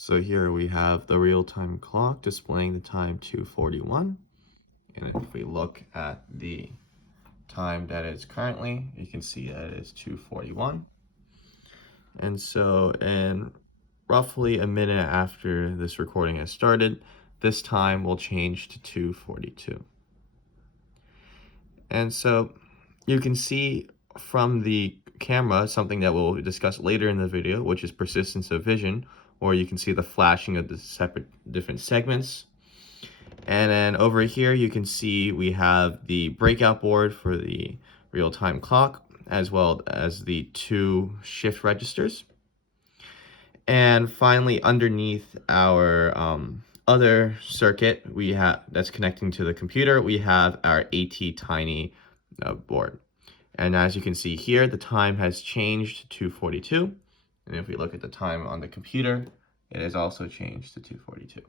So here we have the real-time clock displaying the time 2:41. And if we look at the time that is currently, you can see that it is 2:41. And so in roughly a minute after this recording has started, this time will change to 2:42. And so you can see from the camera something that we'll discuss later in the video, which is persistence of vision, or you can see the flashing of the different segments. And then over here you can see we have the breakout board for the real-time clock, as well as the 2 shift registers. And finally, underneath our other circuit that's connecting to the computer, we have our AT-Tiny board. And as you can see here, the time has changed to 2:42. And if we look at the time on the computer, it has also changed to 2:42.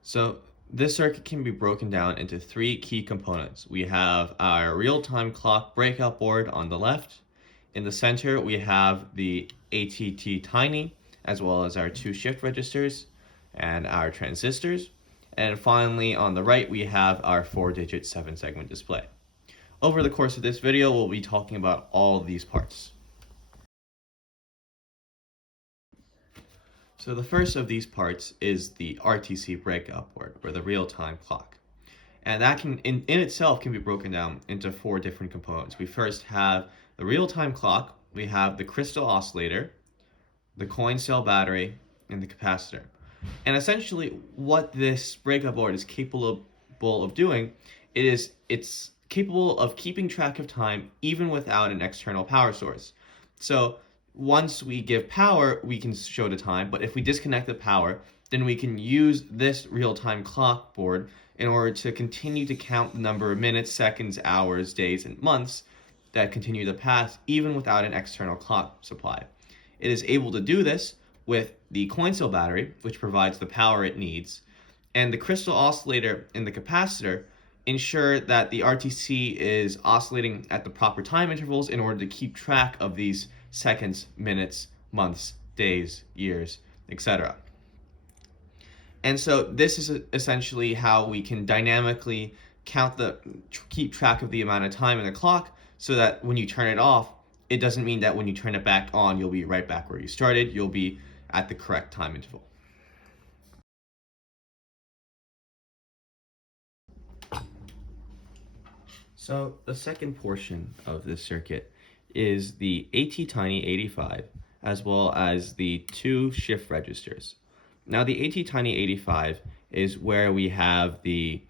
So this circuit can be broken down into 3 key components. We have our real-time clock breakout board on the left. In the center, we have the AT-Tiny, as well as our 2 shift registers and our transistors. And finally, on the right, we have our 4-digit 7-segment display. Over the course of this video, we'll be talking about all of these parts. So the first of these parts is the RTC breakout board, or the real-time clock. And that can, in itself, can be broken down into 4 different components. We first have the real-time clock, we have the crystal oscillator, the coin cell battery, and the capacitor. And essentially what this breakout board is capable of doing is it's capable of keeping track of time even without an external power source. So once we give power, we can show the time, but if we disconnect the power, then we can use this real-time clock board in order to continue to count the number of minutes, seconds, hours, days, and months that continue to pass even without an external clock supply. It is able to do this with the coin cell battery, which provides the power it needs, and the crystal oscillator and the capacitor ensure that the RTC is oscillating at the proper time intervals in order to keep track of these seconds, minutes, months, days, years, etc. And so this is essentially how we can dynamically keep track of the amount of time in the clock, so that when you turn it off, it doesn't mean that when you turn it back on, you'll be right back where you started. You'll be at the correct time interval. So the second portion of this circuit is the AT-Tiny 85, as well as the 2 shift registers. Now the AT-Tiny 85 is where we have the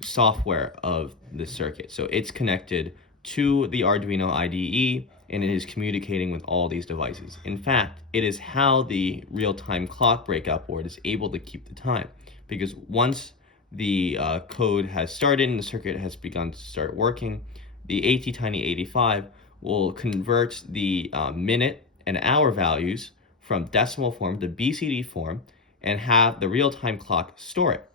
software of the circuit. So it's connected to the Arduino IDE, and it is communicating with all these devices. In fact, it is how the real-time clock breakout board is able to keep the time, because once the code has started and the circuit has begun to start working, the AT-Tiny 85 will convert the minute and hour values from decimal form to BCD form and have the real-time clock store it.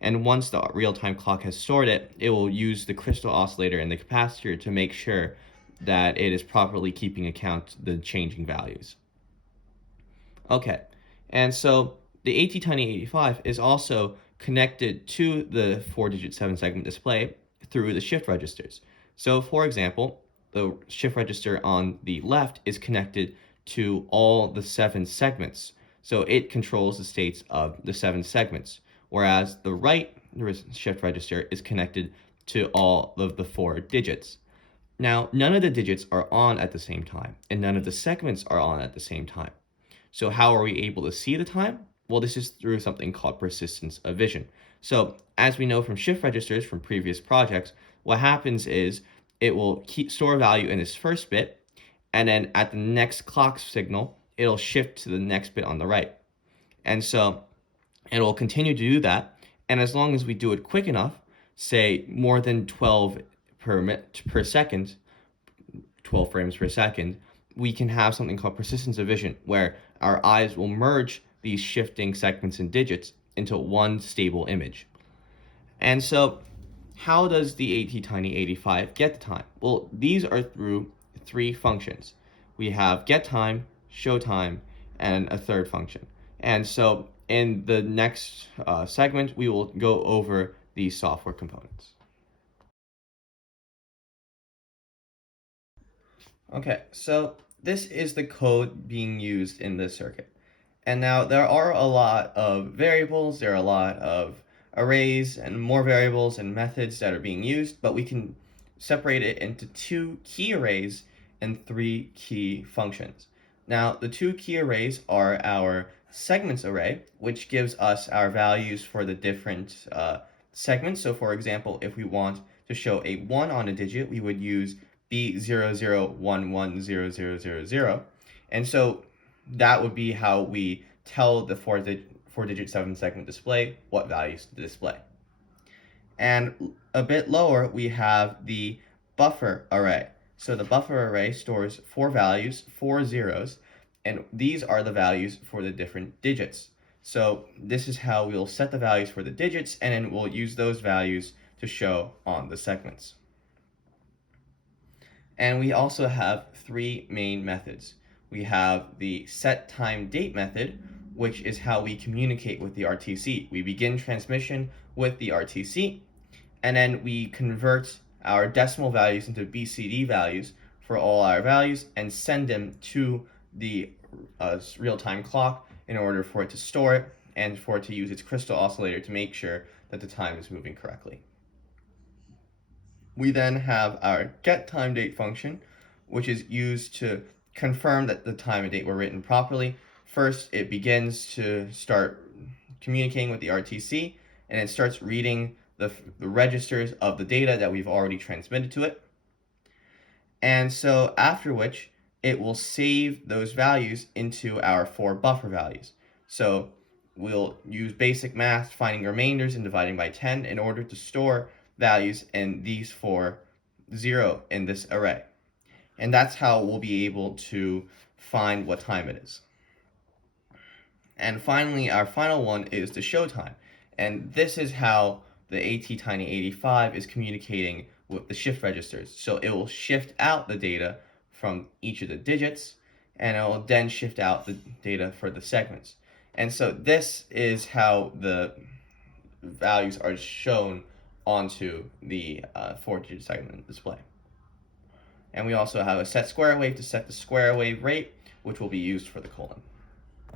And once the real-time clock has stored it, it will use the crystal oscillator and the capacitor to make sure that it is properly keeping account of the changing values. Okay, and so the AT-Tiny 85 is also connected to the 4-digit 7-segment display through the shift registers. So for example, the shift register on the left is connected to all the 7 segments. So it controls the states of the 7 segments, whereas the right shift register is connected to all of the 4 digits. Now, none of the digits are on at the same time, and none of the segments are on at the same time. So how are we able to see the time? Well, this is through something called persistence of vision. So as we know from shift registers from previous projects, what happens is it will store value in this first bit, and then at the next clock signal, it'll shift to the next bit on the right. And so it will continue to do that, and as long as we do it quick enough, say more than 12 per second, 12 frames per second, we can have something called persistence of vision, where our eyes will merge these shifting segments and digits into one stable image. And so how does the AT-Tiny 85 get the time? Well, these are through 3 functions. We have get time, show time, and a third function. And so in the next segment, we will go over these software components. Okay, so this is the code being used in this circuit. And now there are a lot of variables, there are a lot of arrays and more variables and methods that are being used, but we can separate it into 2 key arrays and 3 key functions. Now, the 2 key arrays are our segments array, which gives us our values for the different segments. So for example, if we want to show a 1 on a digit, we would use B00110000. And so that would be how we tell the four-digit 7-segment display what values to display. And a bit lower, we have the buffer array. So the buffer array stores 4 values, 4 zeros, and these are the values for the different digits. So this is how we'll set the values for the digits, and then we'll use those values to show on the segments. And we also have 3 main methods. We have the set time date method, which is how we communicate with the RTC. We begin transmission with the RTC, and then we convert our decimal values into BCD values for all our values and send them to the real-time clock in order for it to store it and for it to use its crystal oscillator to make sure that the time is moving correctly. We then have our getTimeDate function, which is used to confirm that the time and date were written properly. First, it begins to start communicating with the RTC, and it starts reading the registers of the data that we've already transmitted to it. And so after which, it will save those values into our 4 buffer values. So we'll use basic math, finding remainders and dividing by 10 in order to store values in these 4 0 in this array. And that's how we'll be able to find what time it is. And finally, our final one is the show time. And this is how the ATtiny85 is communicating with the shift registers. So it will shift out the data from each of the digits, and it will then shift out the data for the segments. And so this is how the values are shown onto the 4-digit segment display. And we also have a set square wave to set the square wave rate, which will be used for the colon.